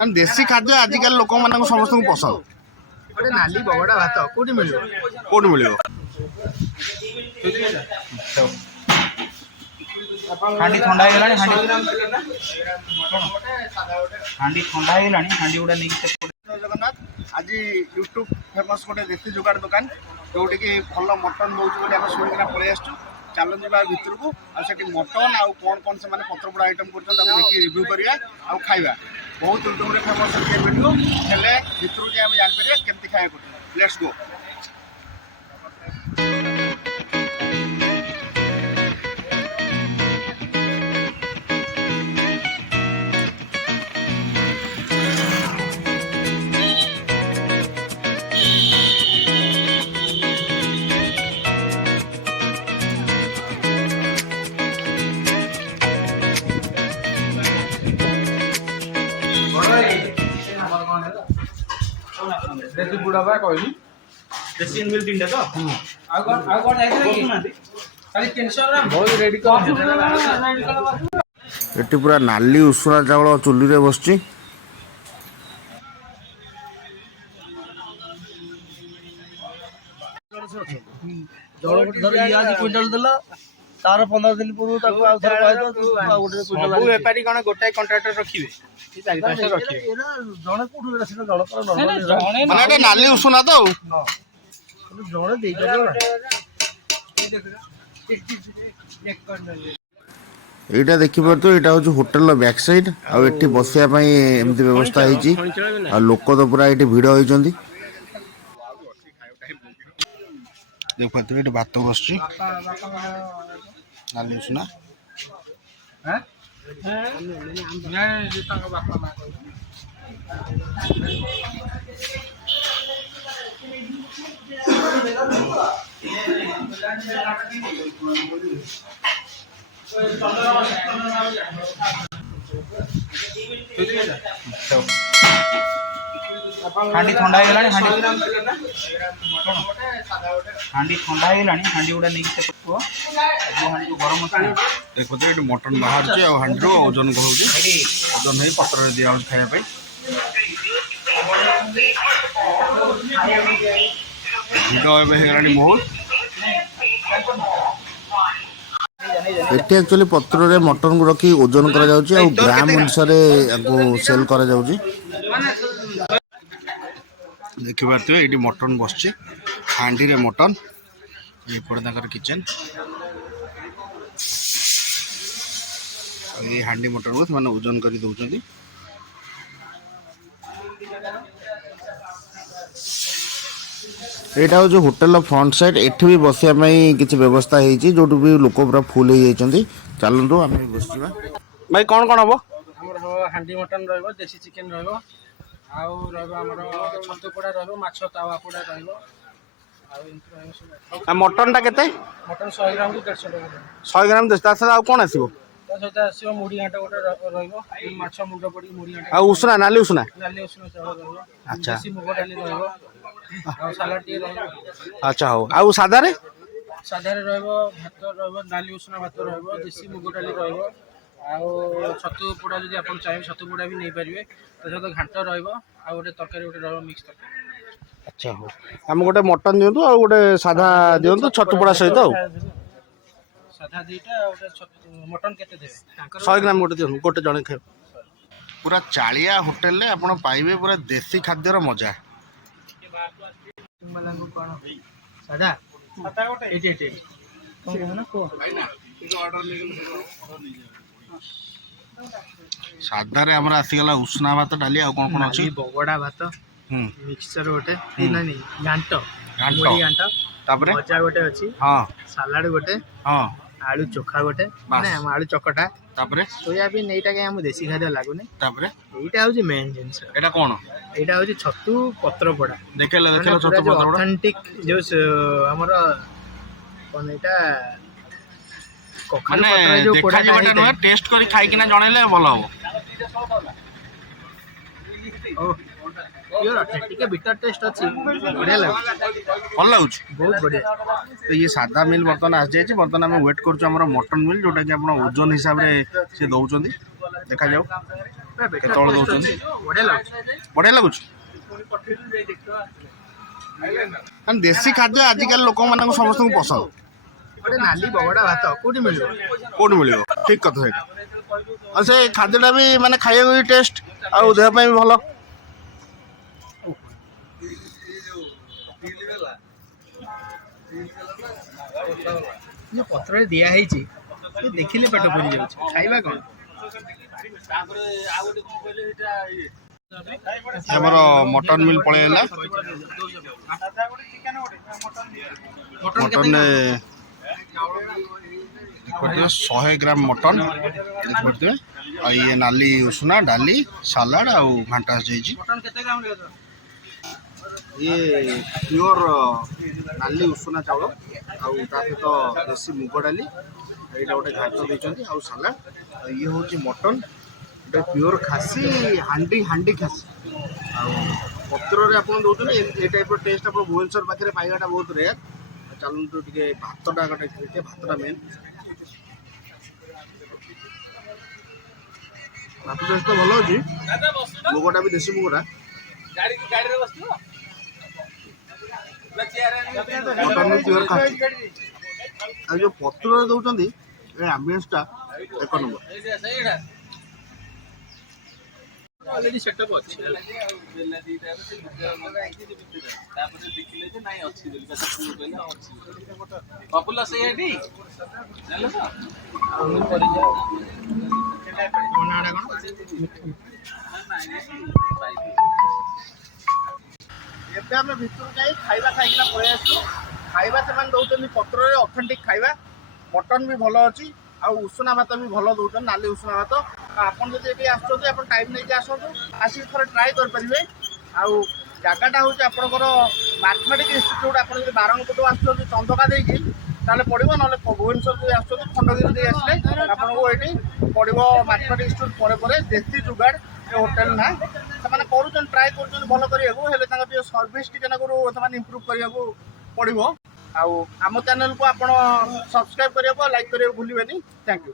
देसी खाद्य आजिकल लोक मान समस्त पसंद गोटे नाली बगड़ा भात कोठी मिल हांडी ठंडा हो गलानी हांडी ठंडा हो गलानी हांडी गुडा नहीं जगन्नाथ आज यूट्यूब फेमस गोटे देसी जुगाड़ दुकान जोटी की भल मटन दौर आम शुणिका पलि आसु चलो जा भितर को आठ मटन आउ कौन कौन से पत्रपोड़ा आइटम कर रिव्यू करवा आउ खाଇବା बहुत यूट्यूब में फेमस वीडियो हेल्ले भितर के जानपर केमती खाया लेट्स गो। देसी बुढ़ा बा कहली देसी मिल तीन तो आ कौन जाइले कि खाली 300 ग्राम बहुत रेडी कर एटी पूरा नाली उषुना चावल चुली रे बसची जड़ धर ये आज क्विंटल देला तार 15 दिन पूर्व ताको आ थर कहै तो गोटे क्विंटल सब व्यापारी कोन गोटाय कॉन्ट्रैक्टर रखिबे ई चारि पांचटा रखिबे जणे कोठु रसिना जड़ पर नॉर्मल माने एटा नाली उषुना तो जणे देई दो एटा देखि पर तो एटा हो होटल बैक साइड आ एठी बसिया पई एमती व्यवस्था हेची आ लोक तो पूरा एठी भिड़ होइचंदी देख पाते एटा भात बसची नाली उषुना हैं नहीं जितना बापा मा हांडी ठंडा हो गलानी हांडी ठंडा हो गलानी हांडी गुडा नहीं जो हांडी गरम अछि देखो तो एटी मटन बाहर छै आ हांडी रो ओजन को होची ओजन है पत्र रे दिया खाया पई भिडियो एबे हेलानी बहुत एटी एक्चुअली पत्र रे मटन को रखी ओजन करा जाउची आ ग्राम अनुसार को सेल करा जाउची देखि पारते एटी मटन बसची हांडी रे मटन ये पड़े किचन ये हांडी मटन को माने ओजन करी दउचंदी एटा जो होटल फ्रंट साइड एठी भी बसिया पई किछि व्यवस्था हेची जोटु भी लोक पूरा फुल हे जाइचंदी चलंतु आमे बसिबा भाई कोन कोन हबो हमर हांडी मटन रहबो देसी चिकन रहबो आउ रहबो हमर छतु पोड़ा रहबो माछ तावा पोड़ा रहबो आउ इंत रहबो आ मटन ता केते मटन 100 ग्राम को 150 टका 100 ग्राम देस्ता से आ कोन आसीबो ता सहित आसीबो मुड़ी घाटा गोटे रहबो माछ मुंड पड़ी मुड़ी घाटा आ उसना नाली उसना नाली उसना चावल रहबो अच्छा देसी मुग डाली रहबो आउ सलाड टी रहबो अच्छा हो आ सादा रे रहबो भात रहबो नाली उसना भात रहबो देसी मुग डाली रहबो आउ छतु पोड़ा जदि आपण चाहे छतु पोड़ा भी नहीं परिबे तो सहित घाट रहबो आ गोटे तरकारी गोटे रहबो मिक्स तरकारी अच्छा हो हम गोटे मटन दियंतु आ गोटे सादा दियंतु छतु पोड़ा सहित साधा दीटा गोटे मटन केते देबे 100 ग्राम गोटे दियंतु गोटे जणे खाय पूरा चालिया होटल ले आपण पाइबे पूरा देसी खाद्य रो मजा तुमला को कोन सादा सादा गोटे 88 कोन ना को ऑर्डर ले सादा रे हमरा आसी गला उष्णा भात डाली आ कोन कोन अछि बगड़ा भात मिक्सचर गोटे नहीं घांट मुड़ी घांट तापरे भजा गोटे अछि हां सलाड गोटे हां आलू चोखा गोटे माने हम आलू चकटा तापरे सोयाबीन एटा के हम देसी खाद्य लागुने तापरे एटा होची मेन जिंस एटा कोन एटा होची छतु पत्र पड़ा देखेला छतु पत्र पड़ा ऑथेंटिक जो हमर कोन एटा कखाल पत्र जो पोड़ा ना टेस्ट करी खाई किना जणैले भलो हो ओ प्योर ऑथेंटिक बिटर टेस्ट अछि बढ़िया लागु भल लागु बहुत बढ़िया तो ये सादा मिल बर्तन आस जाए बर्तन आम वेट कर मटन मिल जोटा कि आप ओजन हिसाब से दौरान देखा जाऊ କେତେବେଳେ ଦେଉଛନ୍ତି? ବଢ଼ିଆ ଲାଗୁଛି। ଦେଶୀ ଖାଦ୍ୟ ଆଜିକାଲି ଲୋକମାନଙ୍କୁ ସମସ୍ତଙ୍କୁ ପସନ୍ଦ। ଗୋଟେ ନାଲି ବଗଡ଼ା ଭାତ କୋଉଠି ମିଳିବ? କୋଉଠି ମିଳିବ? ଠିକ୍ କଥା ସେଇଟା। ଆଉ ସେ ଖାଦ୍ୟଟା ବି ମାନେ ଖାଇବାକୁ ବି ଟେଷ୍ଟ ଆଉ ଦେହ ପାଇଁ ବି ଭଲ। ଯୋଉ ପତ୍ରରେ ଦିଆ ହେଇଛି ଦେଖିଲେ ପେଟ ପୁରି ଯାଉଛି, ଖାଇବା କ'ଣ? ଆମର ମଟନ୍ ମିଲ୍ ପଳେଇ ଆସିଲା। ମଟନ୍ 100 ଗ୍ରାମ ମଟନ୍ ଦେଖିପାରୁଥିବେ। ଆଉ ଇଏ ନାଲି ଉଷୁନା, ଡାଲି, ସାଲାଡ଼ ଆଉ ଘାଣ୍ଟ ଆସିଯାଇଛି। ଇଏ ପିଓର ନାଲି ଉଷୁନା ଚାଉଳ ଆଉ ତା ସହିତ ଦେଶୀ ମୁଗ ଡାଲି, ଏଇଟା ଗୋଟେ ଘାଣ୍ଟ ଦେଇଛନ୍ତି ଆଉ ସାଲାଡ଼। ଆଉ ଇଏ ହେଉଛି ମଟନ୍, ଗୋଟେ ପିଓର ଖାସି, ହାଣ୍ଡି ଖାସି। ଆଉ ପତ୍ରରେ ଆପଣ ଦେଉଛନ୍ତି ଏ ଟାଇପ୍ର ଟେଷ୍ଟ ଆପଣ ଭୁବନେଶ୍ୱର ପାଖରେ ପାଇବାଟା ବହୁତ ରେୟାର। ଚାଲନ୍ତୁ ଟିକେ ଭାତଟା ଗୋଟେ ଦେଖିବେ, ଭାତଟା ମେନ୍। ଭାତ ଟେଷ୍ଟ ତ ଭଲ ଅଛି, ମୁଗଟା ବି ଦେଶୀ ମୁଗଟା। ମଟନ୍ ବି ପିଓର ଖାସି। ଆଉ ଯେଉଁ ପତ୍ରରେ ଦେଉଛନ୍ତି ଏ ଆମ୍ବିଏନ୍ସଟା ଏକ ନମ୍ବର। ଅଲରେଡି ସେଟଅପ୍ ଅଛି। ଏବେ ଆମେ ଭିତରକୁ ଯାଇ ଖାଇବା ଖାଇକିନା ପଳେଇ ଆସିଛୁ। ଖାଇବା ସେମାନେ ଦେଉଛନ୍ତି ପତ୍ରରେ, ଅଥେଣ୍ଟିକ୍ ଖାଇବା। ମଟନ୍ ବି ଭଲ ଅଛି ଆଉ ଉଷୁନା ଭାତ ବି ଭଲ ଦେଉଛନ୍ତି, ନାଲି ଉଷୁନା ଭାତ। ଆପଣ ଯଦି ଏଠି ଆସୁଛନ୍ତି ଆପଣ ଟାଇମ୍ ନେଇକି ଆସନ୍ତୁ, ଆସିକି ଥରେ ଟ୍ରାଏ କରିପାରିବେ। ଆଉ ଜାଗାଟା ହେଉଛି ଆପଣଙ୍କର ମ୍ୟାଥମେଟିକ୍ ଇନଷ୍ଟିଚ୍ୟୁଟ୍। ଆପଣ ଯଦି ବାରଙ୍ଗପଟୁ ଆସୁଛନ୍ତି ଚନ୍ଦକା ଦେଇକି ତାହେଲେ ପଡ଼ିବ, ନହେଲେ ଭୁବନେଶ୍ୱର ଯଦି ଆସୁଛନ୍ତି ଖଣ୍ଡଗିରି ଦେଇ ଆସିଲେ ଆପଣଙ୍କୁ ଏଇଠି ପଡ଼ିବ ମ୍ୟାଥମେଟିକ୍ ଇନଷ୍ଟିଚ୍ୟୁଟ୍ ପରେ ପରେ ଦେଶୀ ଯୁଗାଡ଼ ଏ ହୋଟେଲ ନା। ସେମାନେ କରୁଛନ୍ତି, ଟ୍ରାଏ କରୁଛନ୍ତି ଭଲ କରିବାକୁ, ହେଲେ ତାଙ୍କର ଟିକେ ସର୍ଭିସ୍ ଟିକେ ନାଗୁରୁ ସେମାନେ ଇମ୍ପ୍ରୁଭ୍ କରିବାକୁ ପଡ଼ିବ। ଆଉ ଆମ ଚ୍ୟାନେଲକୁ ଆପଣ ସବସ୍କ୍ରାଇବ୍ କରିବାକୁ, ଲାଇକ୍ କରିବାକୁ ଭୁଲିବେନି। Thank you.